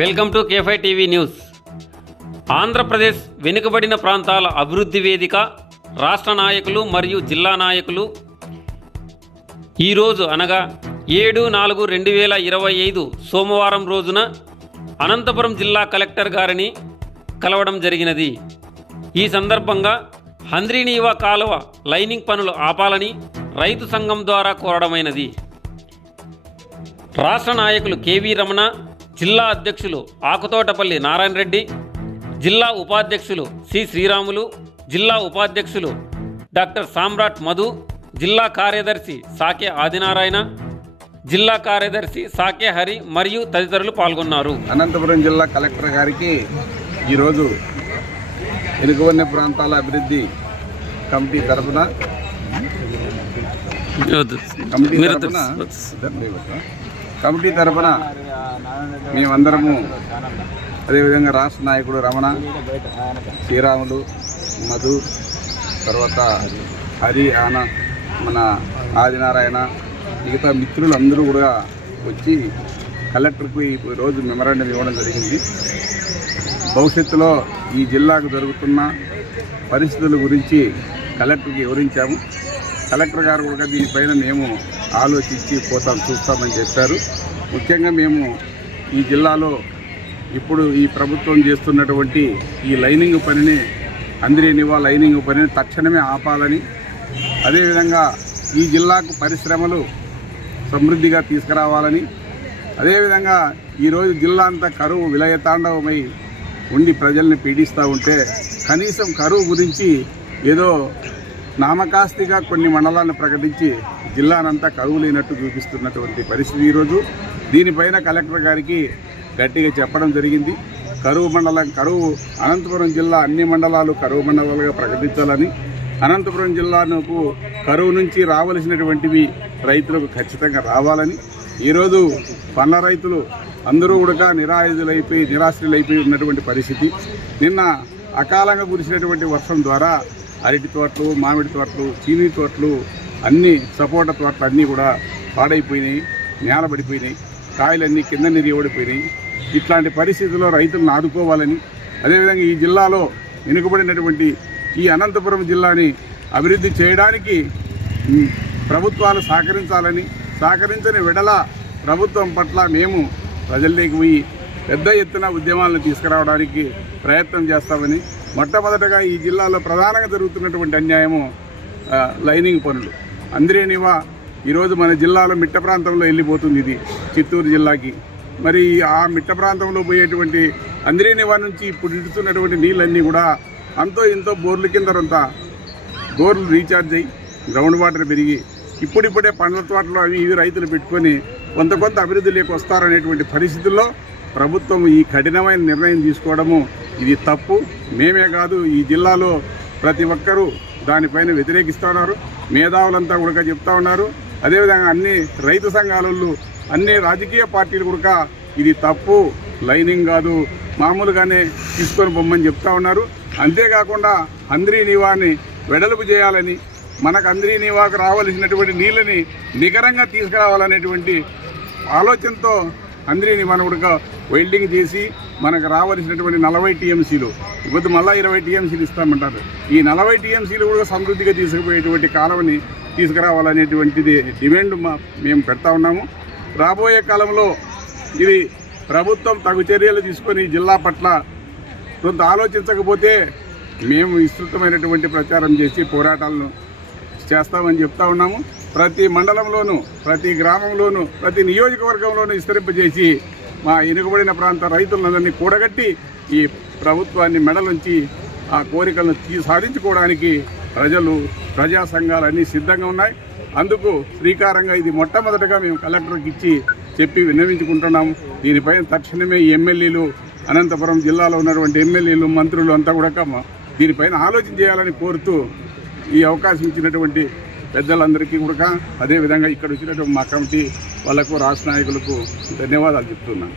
Welcome to K5 TV news. Andhra Pradesh వెనుకబడిన ప్రాంతాల అభివృద్ధి వేదిక రాష్ట్ర నాయకులు మరియు జిల్లా నాయకులు ఈరోజు అనగా 7/4/2025 సోమవారం రోజున అనంతపురం జిల్లా కలెక్టర్ గారిని కలవడం జరిగినది. ఈ సందర్భంగా హంద్రీనీవా కాలువ లైనింగ్ పనులు ఆపాలని రైతు సంఘం ద్వారా కోరడమైనది. రాష్ట్ర నాయకులు కేవీ రమణ, జిల్లా అధ్యక్షులు ఆకుతోటపల్లి నారాయణ రెడ్డి, జిల్లా ఉపాధ్యక్షులు సి శ్రీరాములు, జిల్లా ఉపాధ్యక్షులు డాక్టర్ సామ్రాట్ మధు, జిల్లా కార్యదర్శి సాకే ఆదినారాయణ, జిల్లా కార్యదర్శి సాకే హరి మరియు తదితరులు పాల్గొన్నారు. అనంతపురం జిల్లా కలెక్టర్ గారికి ఈరోజు వెనుకబడిన ప్రాంతాల అభివృద్ధి కమిటీ తరఫున మేమందరము, అదేవిధంగా రాష్ట్ర నాయకుడు రమణ, శ్రీరాములు, మధు, తర్వాత హరి, మన ఆదినారాయణ, మిగతా మిత్రులందరూ కూడా వచ్చి కలెక్టర్కు ఈరోజు మెమరాండం ఇవ్వడం జరిగింది. భవిష్యత్తులో ఈ జిల్లాకు జరుగుతున్న పరిస్థితుల గురించి కలెక్టర్కి వివరించాము. కలెక్టర్ గారు కూడా దీనిపైన మేము ఆలోచించి చూస్తామని చెప్పారు. ముఖ్యంగా మేము ఈ జిల్లాలో ఇప్పుడు ఈ ప్రభుత్వం చేస్తున్నటువంటి ఈ లైనింగ్ పనిని, హంద్రీనీవా లైనింగ్ పనిని తక్షణమే ఆపాలని, అదేవిధంగా ఈ జిల్లాకు పరిశ్రమలు సమృద్ధిగా తీసుకురావాలని, అదేవిధంగా ఈరోజు జిల్లా అంతా కరువు విలయతాండవమై ఉండి ప్రజల్ని పీడిస్తూ ఉంటే కనీసం కరువు గురించి ఏదో నామకాస్తిగా కొన్ని మండలాలను ప్రకటించి జిల్లానంతా కరువు లేనట్టు చూపిస్తున్నటువంటి పరిస్థితి ఈరోజు. దీనిపైన కలెక్టర్ గారికి గట్టిగా చెప్పడం జరిగింది. కరువు అనంతపురం జిల్లా అన్ని మండలాలు కరువు మండలాలుగా ప్రకటించాలని, అనంతపురం జిల్లాకు కరువు నుంచి రావలసినటువంటివి రైతులకు ఖచ్చితంగా రావాలని, ఈరోజు పండ్ల రైతులు అందరూ కూడా నిరాశ్రులైపోయి ఉన్నటువంటి పరిస్థితి. నిన్న అకాలంగా కురిసినటువంటి వర్షం ద్వారా అరటి తోటలు, మామిడి తోటలు, చీనీ తోటలు, అన్ని సపోటా తోటలు అన్నీ కూడా పాడైపోయినాయి, నేల పడిపోయినాయి, కాయలన్నీ కింద నిరియబడిపోయినాయి. ఇట్లాంటి పరిస్థితుల్లో రైతులను ఆదుకోవాలని, అదేవిధంగా ఈ జిల్లాలో వెనుకబడినటువంటి ఈ అనంతపురం జిల్లాని అభివృద్ధి చేయడానికి ప్రభుత్వాలు సహకరించాలని, సహకరించని వెడల ప్రభుత్వం పట్ల మేము ప్రజల్లోకి పోయి పెద్ద ఎత్తున ఉద్యమాలను తీసుకురావడానికి ప్రయత్నం చేస్తామని. మొట్టమొదటగా ఈ జిల్లాలో ప్రధానంగా జరుగుతున్నటువంటి అన్యాయము లైనింగ్ పనులు. హంద్రీనీవా ఈరోజు మన జిల్లాలో మిట్ట ప్రాంతంలో వెళ్ళిపోతుంది. ఇది చిత్తూరు జిల్లాకి. మరి ఆ మిట్ట ప్రాంతంలో పోయేటువంటి హంద్రీనీవా నుంచి ఇప్పుడు ఇడుతున్నటువంటి నీళ్ళన్నీ కూడా అంతో ఇంతో బోర్ల కింద బోర్లు రీఛార్జ్ అయ్యి గ్రౌండ్ వాటర్ పెరిగి ఇప్పుడిప్పుడే పండ్ల తోటలు అవి ఇవి రైతులు పెట్టుకొని కొంత అభివృద్ధిలోకి వస్తారనేటువంటి పరిస్థితుల్లో ప్రభుత్వం ఈ కఠినమైన నిర్ణయం తీసుకోవడము ఇది తప్పు. మేమే కాదు, ఈ జిల్లాలో ప్రతి ఒక్కరూ దానిపైన వ్యతిరేకిస్తూ ఉన్నారు. మేధావులంతా కూడా చెప్తా ఉన్నారు. అదేవిధంగా అన్ని రైతు సంఘాలలో, అన్ని రాజకీయ పార్టీలు కూడా ఇది తప్పు, లైనింగ్ కాదు, మామూలుగానే తీసుకొని పొమ్మని చెప్తా ఉన్నారు. అంతేకాకుండా హంద్రీనీవాని వెడల్పు చేయాలని, మనకు హంద్రీనీవాకు రావాల్సినటువంటి నీళ్ళని నికరంగా తీసుకురావాలనేటువంటి ఆలోచనతో హంద్రీనీవాని కూడా వెల్డింగ్ చేసి మనకు రావాల్సినటువంటి 40 టీఎంసీలు ఇప్పుడు మళ్ళీ 20 టీఎంసీలు ఇస్తామంటారు. ఈ 40 టీఎంసీలు కూడా సమృద్ధిగా తీసుకుపోయేటువంటి కాలంని తీసుకురావాలనేటువంటిది డిమాండ్ మేము పెడతా ఉన్నాము. రాబోయే కాలంలో ఇది ప్రభుత్వం తగు చర్యలు తీసుకొని జిల్లా పట్ల కొంత ఆలోచించకపోతే మేము విస్తృతమైనటువంటి ప్రచారం చేసి పోరాటాలను చేస్తామని చెప్తా ఉన్నాము. ప్రతి మండలంలోనూ, ప్రతి గ్రామంలోనూ, ప్రతి నియోజకవర్గంలోనూ విస్తరింపజేసి మా వెనుకబడిన ప్రాంత రైతులందరినీ కూడగట్టి ఈ ప్రభుత్వాన్ని మెడలుంచి ఆ కోరికలను సాధించుకోవడానికి ప్రజా సంఘాలన్నీ సిద్ధంగా ఉన్నాయి. అందుకు శ్రీకారంగా ఇది మొట్టమొదటగా మేము కలెక్టర్కి ఇచ్చి చెప్పి విన్నవించుకుంటున్నాము. దీనిపైన తక్షణమే ఈ ఎమ్మెల్యేలు, అనంతపురం జిల్లాలో ఉన్నటువంటి ఎమ్మెల్యేలు, మంత్రులు అంతా కూడా దీనిపైన ఆలోచన చేయాలని కోరుతూ ఈ అవకాశం ఇచ్చినటువంటి పెద్దలందరికీ కూడా, అదేవిధంగా ఇక్కడ వచ్చినటువంటి మా కమిటీ వాళ్ళకు, రాష్ట్ర నాయకులకు ధన్యవాదాలు చెప్తున్నాను.